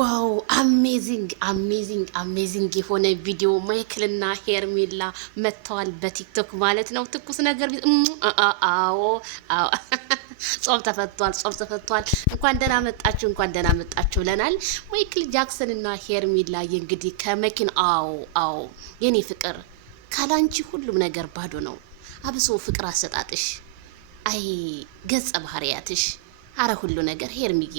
ዋው አሜዚንግ የሆነ ቪዲዮ ማይክልና ሄርሜላ መጥተዋል በቲክቶክ ማለት ነው። ትኩስ ነገር አዎ ጾም ተፈቷል። እንኳን ደህና መጣችሁ ብለናል። ማይክል ጃክሰን እና ሄርሜላ እንግዲህ ከመኪና አዎ የኔ ፍቅር ካላንቺ ሁሉም ነገር ባዶ ነው። አብሶ ፍቅር አሰጣጥሽ፣ አይ ገጸ ባህሪያትሽ፣ አረ ሁሉ ነገር ሄርሚዬ።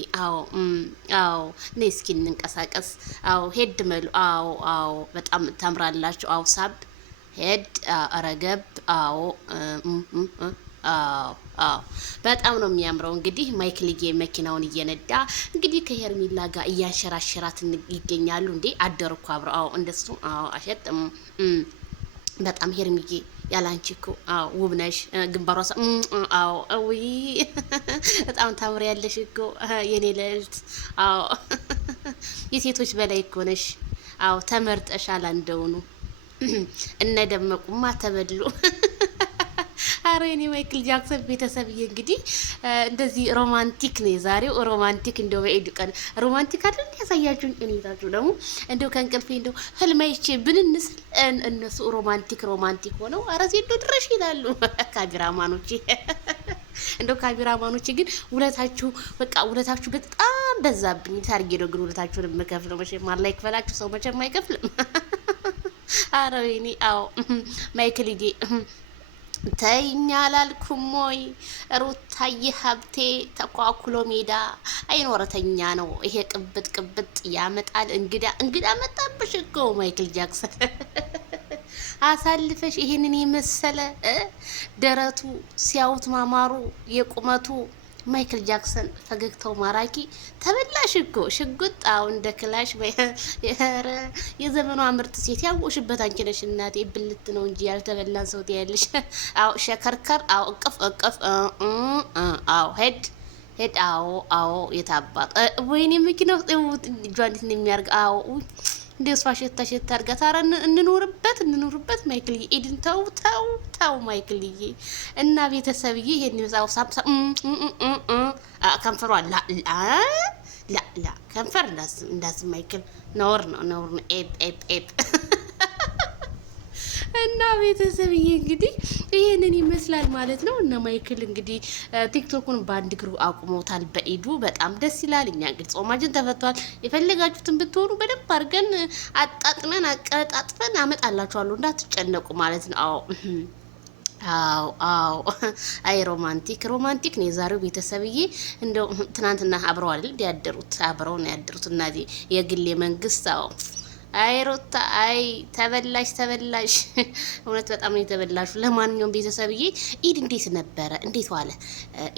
አዎ ነይ እስኪ እንንቀሳቀስ። አዎ ሄድ መሉ። አዎ በጣም ታምራላችሁ። አዎ ሳብ ሄድ አረገብ። አዎ በጣም ነው የሚያምረው። እንግዲህ ማይክልዬ መኪናውን እየነዳ እንግዲህ ከሄርሜላ ጋር እያንሸራሸራት ይገኛሉ። እንዴ አደርኩ አብረው። አዎ እንደሱ። አዎ አሸጥ በጣም ሄርሚዬ ያላንቺ እኮ ውብ ነሽ። ግንባሯ አዎ እውይ በጣም ታምሪያለሽ እኮ የኔ ልዕልት። አዎ የሴቶች በላይ እኮ ነሽ። አዎ ተመርጠሻል። እንደውኑ እነ ደመቁማ ተበሉ። አረ እኔ ማይክል ጃክሰን ቤተሰብዬ እንግዲህ እንደዚህ ሮማንቲክ ነው የዛሬው። ሮማንቲክ እንደው በኤዱ ቀን ሮማንቲክ አይደል ያሳያችሁኝ። እኔ ታችሁ ደግሞ እንደው ከእንቅልፌ እንደው ህልማይቼ ብንንስል እነሱ ሮማንቲክ ሆነው አረ ዜዶ ድረሽ ይላሉ ካሜራማኖቼ። እንደው ካሜራማኖቼ ግን ውለታችሁ በጣም በዛብኝ። ታርጌ ነው ግን ውለታችሁን የምከፍለው። መቼም አላ ይክፈላችሁ፣ ሰው መቼም አይከፍልም። አረ እኔ ማይክልዬ ተይኛ አላልኩም ወይ? ሩታዬ ሀብቴ ተኳኩሎ ሜዳ አይኖረተኛ ነው። ይሄ ቅብጥ ያመጣል። እንግዳ መጣብሽ እኮ ማይክል ጃክሰን አሳልፈሽ ይሄንን የመሰለ ደረቱ ሲያዩት ማማሩ የቁመቱ ማይክል ጃክሰን ፈገግታው ማራኪ ተበላሽ እኮ ሽጉጥ። እንደ ክላሽ የዘመኗ ምርጥ ሴት ያወሽበት አንቺ ነሽ እናቴ። ብልት ነው እንጂ ያልተበላን ሰው ትያለሽ። ሸከርከር። እቅፍ። ሄድ። አዎ የታባት ወይኔ መኪና ውስጥ ጇንዲት ነው የሚያርግ። እንደ ስፋ ሸታ አድርጋ ታራ እንኑርበት። ማይክልዬ ኤድን ተው ማይክልዬ እና ቤተሰብዬ ይሄን ይዛው ሳምሳ ከንፈሯ ላ ከንፈር እንዳስ ማይክል ነውር ነው ኤፕ እና ቤተሰብዬ እንግዲህ ይሄንን ይመስላል ማለት ነው። እና ማይክል እንግዲህ ቲክቶኩን በአንድ እግሩ አቁሞታል በኢዱ። በጣም ደስ ይላል። እኛ እንግዲህ ጾማችን ተፈቷል። የፈለጋችሁትን ብትሆኑ በደንብ አድርገን አቀጣጥፈን አመጣላችኋለሁ፣ እንዳትጨነቁ ማለት ነው። አዎ አይ ሮማንቲክ ነው የዛሬው ቤተሰብዬ። እንደው ትናንትና አብረው አይደል ያደሩት? አብረው ነው ያደሩት። እናቴ የግል መንግስት። አይ ሩታ አይ ተበላሽ። እውነት በጣም ነው የተበላሹ። ለማንኛውም ቤተሰብዬ ኢድ እንዴት ነበረ? እንዴት ዋለ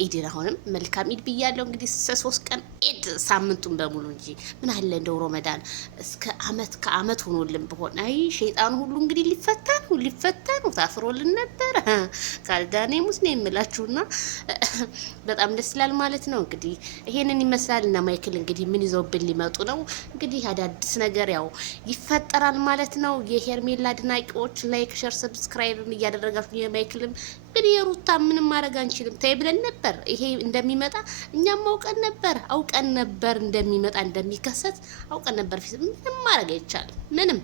ኢድን? አሁንም መልካም ኢድ ብያለሁ። እንግዲህ 3 ቀን ኢድ ሳምንቱን በሙሉ እንጂ ምን አለ እንደው ረመዳን እስከ ከአመት ሆኖልን በሆነ። አይ ሸይጣኑ ሁሉ እንግዲህ ሊፈተኑ ታፍሮልን ነበር። ካልዳኔ ሙስሊም የምላችሁና በጣም ደስ ይላል ማለት ነው። እንግዲህ ይሄንን ይመስላል። እና ማይክል እንግዲህ ምን ይዘውብን ሊመጡ ነው? እንግዲህ አዳዲስ ነገር ያው ይፈጠራል ማለት ነው። የሄርሜላ አድናቂዎች ላይክ፣ ሼር፣ ሰብስክራይብ እያደረጋችሁ የማይክልም እንግዲህ የሩታ ምንም ማድረግ አንችልም። ተይ ብለን ነበር ይሄ እንደሚመጣ እኛም አውቀን ነበር እንደሚመጣ እንደሚከሰት አውቀን ነበር። ምንም ማድረግ አይቻልም ምንም